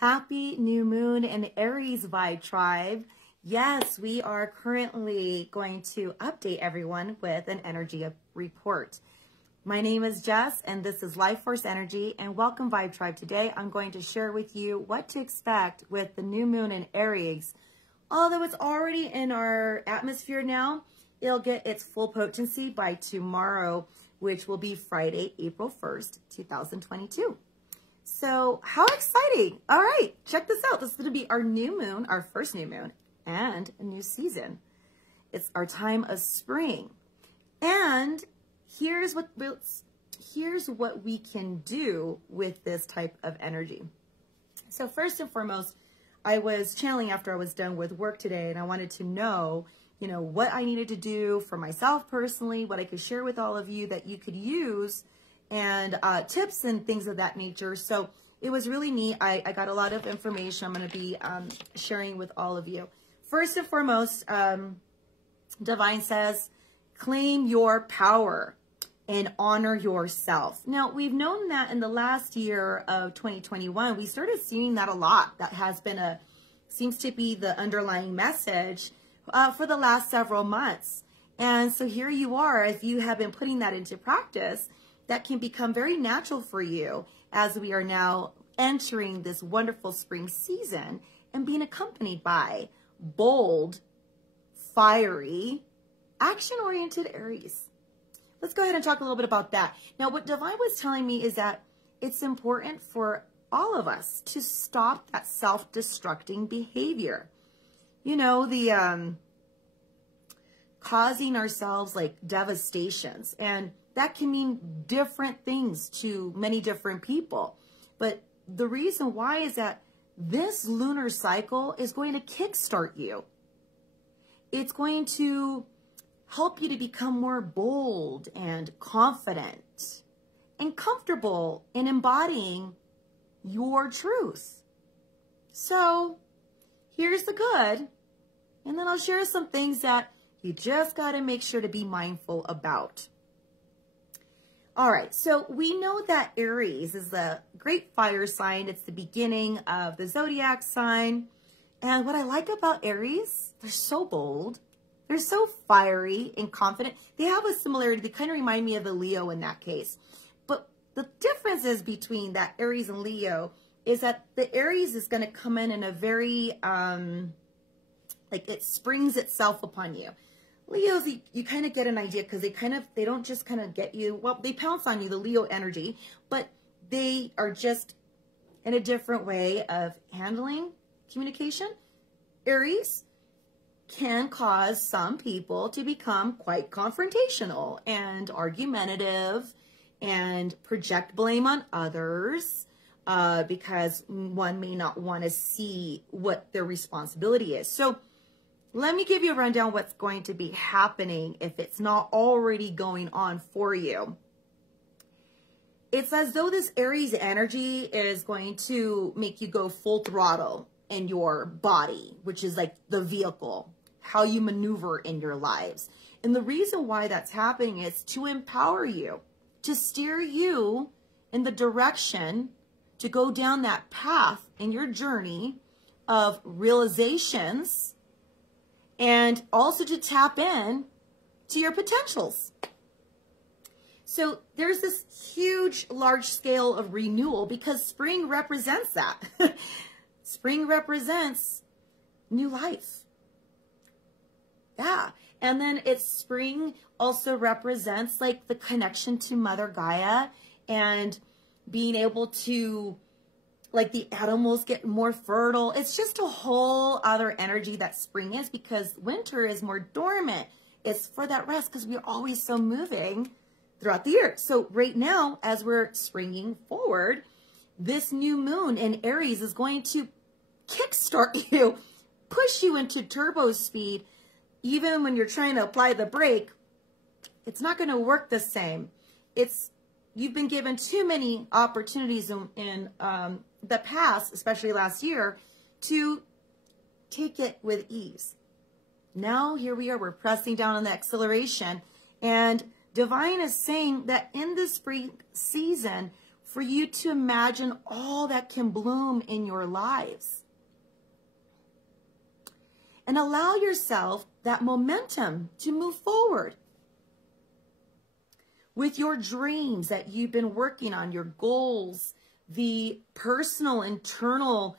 Happy new moon in Aries vibe tribe. Yes, we are currently going to update everyone with an energy report. My name is Jess and this is Life Force Energy, and welcome Vibe Tribe. Today I'm going to share with you what to expect with the new moon in Aries. Although it's already in our atmosphere now, it'll get its full potency by tomorrow, which will be Friday, April 1st, 2022. So how exciting. All right, check this out. This is going to be our new moon, our first new moon, and a new season. It's our time of spring. And here's what we can do with this type of energy. So first and foremost, I was channeling after I was done with work today, and I wanted to know, what I needed to do for myself personally, what I could share with all of you that you could use, and tips and things of that nature. So it was really neat. I got a lot of information I'm going to be sharing with all of you. First and foremost, Divine says, claim your power and honor yourself. Now, we've known that in the last year of 2021, we started seeing that a lot. That has been seems to be the underlying message for the last several months. And so here you are, if you have been putting that into practice, that can become very natural for you as we are now entering this wonderful spring season and being accompanied by bold, fiery, action-oriented Aries. Let's go ahead and talk a little bit about that. Now, what Divine was telling me is that it's important for all of us to stop that self-destructing behavior. The causing ourselves like devastations, and that can mean different things to many different people. But the reason why is that this lunar cycle is going to kickstart you. It's going to help you to become more bold and confident and comfortable in embodying your truth. So here's the good, and then I'll share some things that you just got to make sure to be mindful about. All right, so we know that Aries is a great fire sign. It's the beginning of the zodiac sign. And what I like about Aries, they're so bold. They're so fiery and confident. They have a similarity. They kind of remind me of the Leo in that case. But the differences between that Aries and Leo is that the Aries is going to come in a very, like it springs itself upon you. Leos, you kind of get an idea because they don't just kind of get you. Well, they pounce on you, the Leo energy, but they are just in a different way of handling communication. Aries can cause some people to become quite confrontational and argumentative and project blame on others because one may not want to see what their responsibility is. So let me give you a rundown what's going to be happening if it's not already going on for you. It's as though this Aries energy is going to make you go full throttle in your body, which is like the vehicle, how you maneuver in your lives. And the reason why that's happening is to empower you, to steer you in the direction to go down that path in your journey of realizations, and also to tap in to your potentials. So there's this huge, large scale of renewal because spring represents that. Spring represents new life. Yeah. And then spring also represents like the connection to Mother Gaia and being able to, like, the animals get more fertile. It's just a whole other energy that spring is, because winter is more dormant. It's for that rest because we're always so moving throughout the year. So right now, as we're springing forward, this new moon in Aries is going to kickstart you, push you into turbo speed. Even when you're trying to apply the brake, it's not going to work the same. You've been given too many opportunities in the past, especially last year, to take it with ease. Now, here we are, we're pressing down on the acceleration, and Divine is saying that in this spring season, for you to imagine all that can bloom in your lives. And allow yourself that momentum to move forward with your dreams that you've been working on, your goals, the personal, internal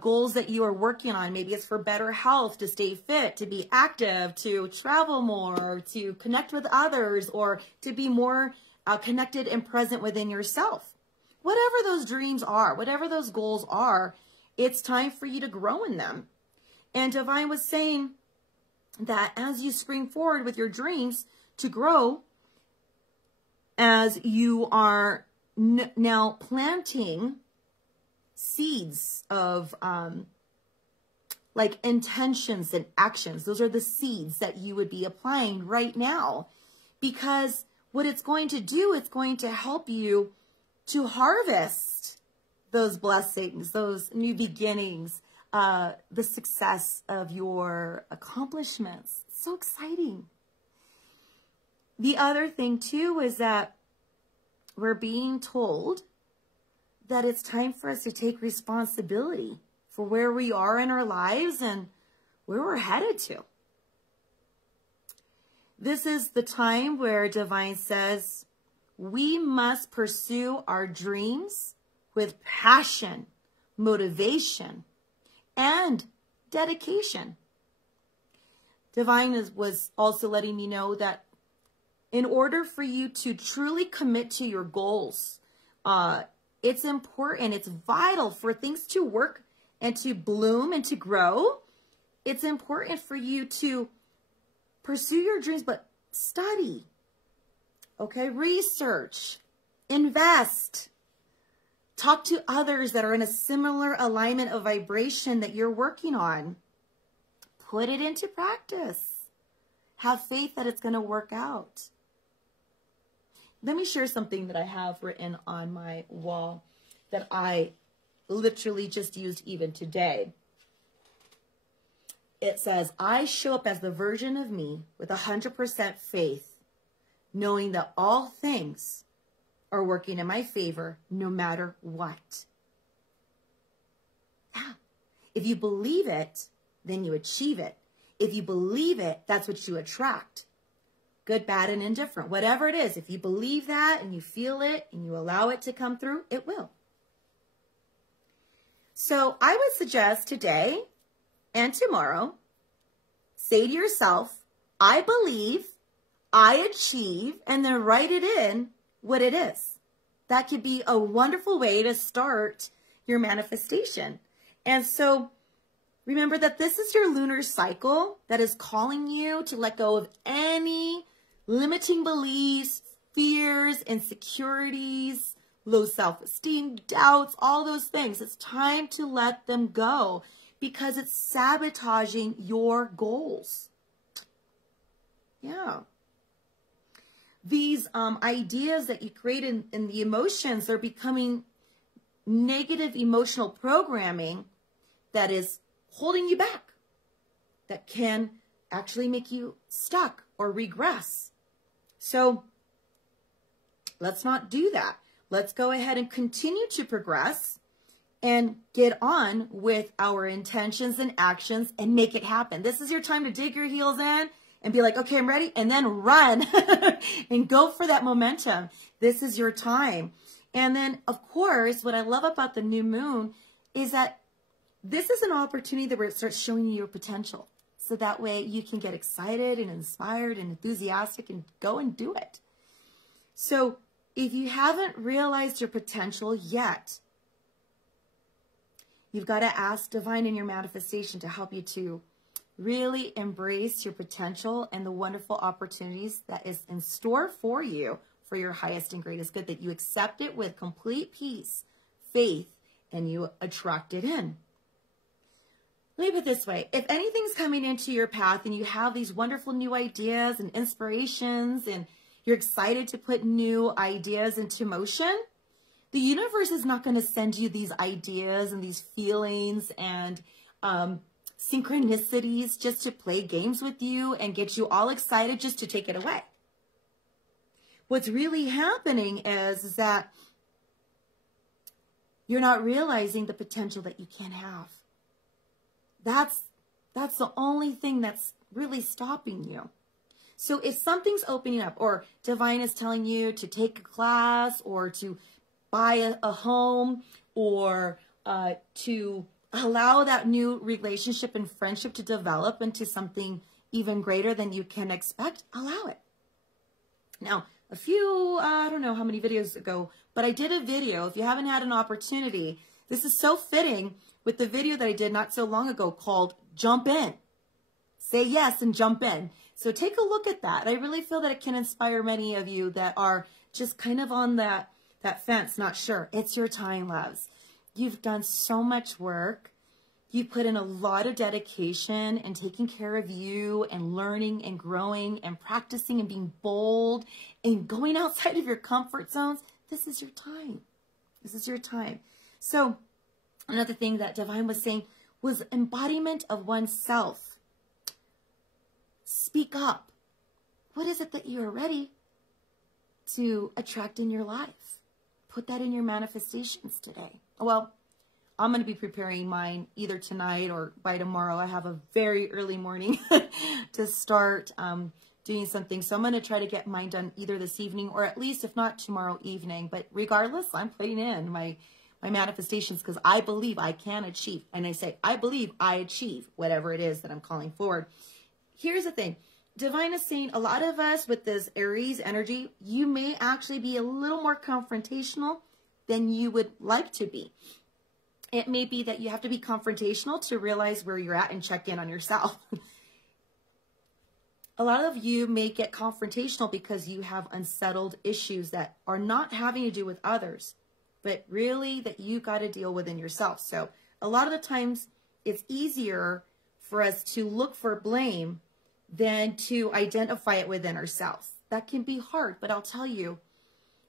goals that you are working on. Maybe it's for better health, to stay fit, to be active, to travel more, to connect with others, or to be more connected and present within yourself. Whatever those dreams are, whatever those goals are, it's time for you to grow in them. And Divine was saying that as you spring forward with your dreams to grow, as you are now planting seeds of like intentions and actions. Those are the seeds that you would be applying right now, because what it's going to do, it's going to help you to harvest those blessings, those new beginnings, the success of your accomplishments. So exciting. The other thing too is that we're being told that it's time for us to take responsibility for where we are in our lives and where we're headed to. This is the time where Divine says we must pursue our dreams with passion, motivation, and dedication. Divine was also letting me know that in order for you to truly commit to your goals, it's important, it's vital for things to work and to bloom and to grow. It's important for you to pursue your dreams, but study, okay? Research, invest, talk to others that are in a similar alignment of vibration that you're working on. Put it into practice. Have faith that it's going to work out. Let me share something that I have written on my wall that I literally just used even today. It says, I show up as the version of me with 100% faith, knowing that all things are working in my favor no matter what. Yeah. If you believe it, then you achieve it. If you believe it, that's what you attract. Good, bad, and indifferent. Whatever it is, if you believe that and you feel it and you allow it to come through, it will. So I would suggest today and tomorrow, say to yourself, I believe, I achieve, and then write it in what it is. That could be a wonderful way to start your manifestation. And so remember that this is your lunar cycle that is calling you to let go of any limiting beliefs, fears, insecurities, low self-esteem, doubts, all those things. It's time to let them go because it's sabotaging your goals. Yeah. These ideas that you create in the emotions are becoming negative emotional programming that is holding you back, that can actually make you stuck or regress. So let's not do that. Let's go ahead and continue to progress and get on with our intentions and actions and make it happen. This is your time to dig your heels in and be like, okay, I'm ready. And then run and go for that momentum. This is your time. And then, of course, what I love about the new moon is that this is an opportunity that where it starts showing you your potential. So that way you can get excited and inspired and enthusiastic and go and do it. So if you haven't realized your potential yet, you've got to ask Divine in your manifestation to help you to really embrace your potential and the wonderful opportunities that is in store for you for your highest and greatest good, that you accept it with complete peace, faith, and you attract it in. Let me put it this way. If anything's coming into your path and you have these wonderful new ideas and inspirations and you're excited to put new ideas into motion, the universe is not going to send you these ideas and these feelings and synchronicities just to play games with you and get you all excited just to take it away. What's really happening is that you're not realizing the potential that you can have. That's the only thing that's really stopping you. So if something's opening up, or divine is telling you to take a class, or to buy a home, or to allow that new relationship and friendship to develop into something even greater than you can expect, allow it. Now, a few, I don't know how many videos ago, but I did a video. If you haven't had an opportunity, this is so fitting with the video that I did not so long ago called Jump In. Say yes and jump in. So take a look at that. I really feel that it can inspire many of you that are just kind of on that fence, not sure. It's your time, loves. You've done so much work. You put in a lot of dedication and taking care of you and learning and growing and practicing and being bold and going outside of your comfort zones. This is your time. This is your time. So another thing that Divine was saying was embodiment of oneself. Speak up. What is it that you are ready to attract in your life? Put that in your manifestations today. Well, I'm going to be preparing mine either tonight or by tomorrow. I have a very early morning to start doing something. So I'm going to try to get mine done either this evening or at least, if not tomorrow evening. But regardless, I'm putting in my manifestations because I believe I can achieve. And I say, I believe I achieve whatever it is that I'm calling forward. Here's the thing. Divine is saying a lot of us with this Aries energy, you may actually be a little more confrontational than you would like to be. It may be that you have to be confrontational to realize where you're at and check in on yourself. A lot of you may get confrontational because you have unsettled issues that are not having to do with others, but really that you got to deal within yourself. So a lot of the times it's easier for us to look for blame than to identify it within ourselves. That can be hard, but I'll tell you,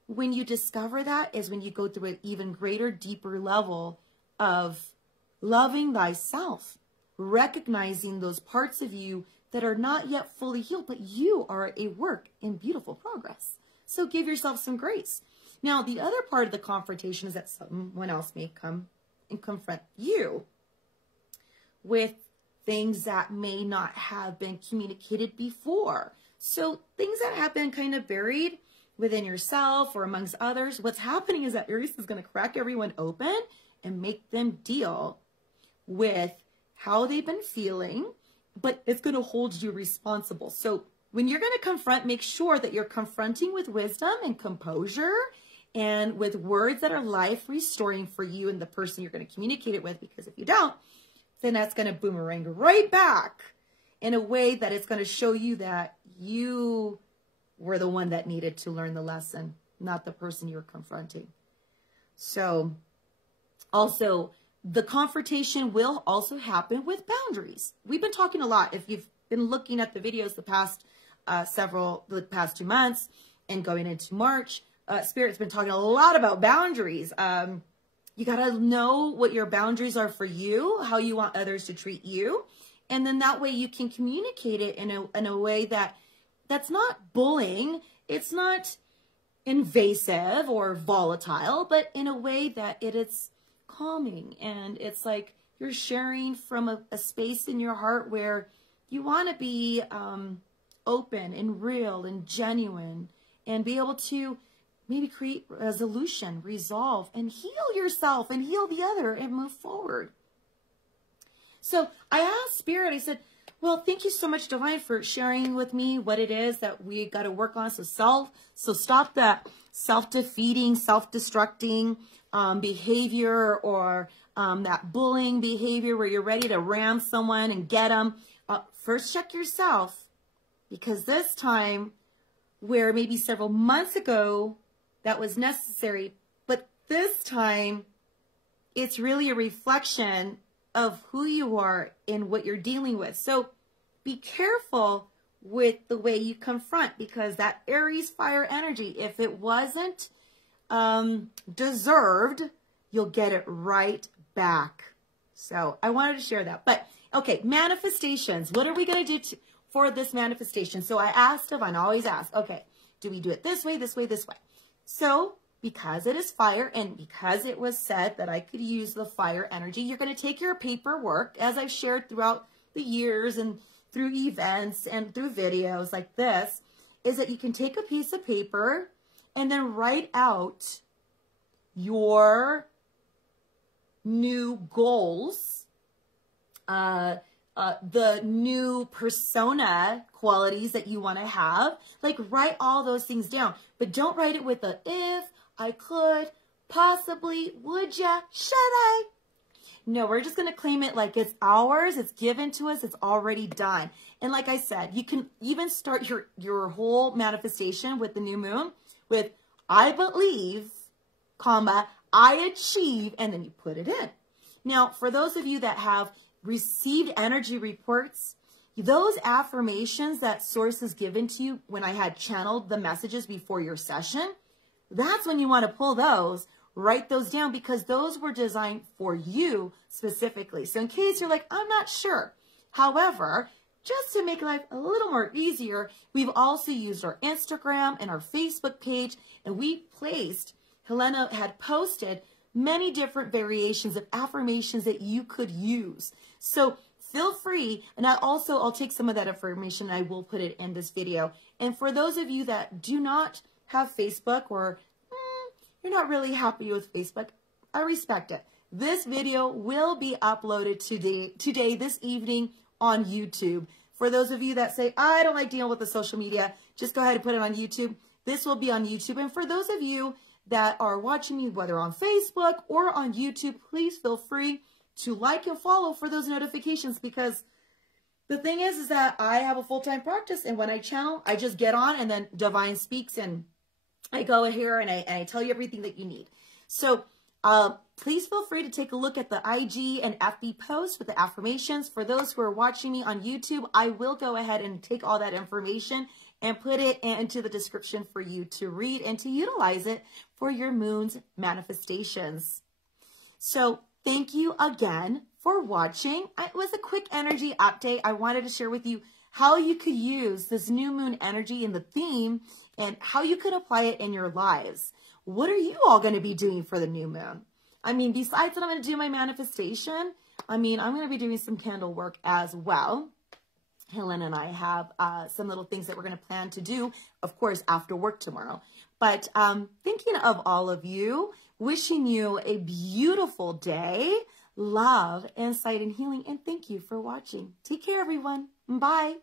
when you discover that is when you go through an even greater, deeper level of loving thyself, recognizing those parts of you that are not yet fully healed, but you are a work in beautiful progress. So give yourself some grace. Now, the other part of the confrontation is that someone else may come and confront you with things that may not have been communicated before. So things that have been kind of buried within yourself or amongst others, what's happening is that Aries is going to crack everyone open and make them deal with how they've been feeling, but it's going to hold you responsible. So when you're going to confront, make sure that you're confronting with wisdom and composure and with words that are life restoring for you and the person you're going to communicate it with, because if you don't, then that's going to boomerang right back in a way that it's going to show you that you were the one that needed to learn the lesson, not the person you're confronting. So also, the confrontation will also happen with boundaries. We've been talking a lot. If you've been looking at the videos the past 2 months and going into March, Spirit's been talking a lot about boundaries. You got to know what your boundaries are for you, how you want others to treat you. And then that way you can communicate it in a way that's not bullying. It's not invasive or volatile, but in a way that it's calming. And it's like you're sharing from a space in your heart where you want to be open and real and genuine and be able to maybe create resolution, resolve, and heal yourself and heal the other and move forward. So I asked Spirit, I said, well, thank you so much, Divine, for sharing with me what it is that we got to work on. So stop that self-defeating, self-destructing behavior, or that bullying behavior where you're ready to ram someone and get them. First, check yourself, because this time, where maybe several months ago that was necessary, but this time it's really a reflection of who you are and what you're dealing with. So be careful with the way you confront, because that Aries fire energy, if it wasn't deserved, you'll get it right back. So I wanted to share that. But okay, manifestations. What are we going to do for this manifestation? So I asked Divine, I always ask, okay, do we do it this way, this way, this way? So because it is fire and because it was said that I could use the fire energy, you're going to take your paperwork, as I've shared throughout the years and through events and through videos like this, is that you can take a piece of paper and then write out your new goals, the new persona qualities that you want to have. Like, write all those things down, but don't write it with a if, I could, possibly, would ya, should I? No, we're just going to claim it like it's ours, it's given to us, it's already done. And like I said, you can even start your whole manifestation with the new moon with I believe, comma, I achieve, and then you put it in. Now, for those of you that have received energy reports, those affirmations that source has given to you when I had channeled the messages before your session, that's when you want to pull those, write those down, because those were designed for you specifically. So in case you're like, I'm not sure. However, just to make life a little more easier, we've also used our Instagram and our Facebook page, and we placed, Helena had posted many different variations of affirmations that you could use. So feel free, and I'll take some of that information and I will put it in this video. And for those of you that do not have Facebook, or you're not really happy with Facebook, I respect it. This video will be uploaded today, this evening on YouTube. For those of you that say, I don't like dealing with the social media, just go ahead and put it on YouTube. This will be on YouTube. And for those of you that are watching me, whether on Facebook or on YouTube, please feel free to like and follow for those notifications, because the thing is that I have a full-time practice, and when I channel, I just get on and then Divine speaks and I go here and I tell you everything that you need. So please feel free to take a look at the IG and FB posts with the affirmations. For those who are watching me on YouTube, I will go ahead and take all that information and put it into the description for you to read and to utilize it for your moon's manifestations. So thank you again for watching. It was a quick energy update. I wanted to share with you how you could use this new moon energy in the theme and how you could apply it in your lives. What are you all going to be doing for the new moon? I mean, besides that I'm going to do my manifestation, I mean, I'm going to be doing some candle work as well. Helen and I have some little things that we're going to plan to do, of course, after work tomorrow. But thinking of all of you, wishing you a beautiful day, love, insight, and healing. And thank you for watching. Take care, everyone. Bye.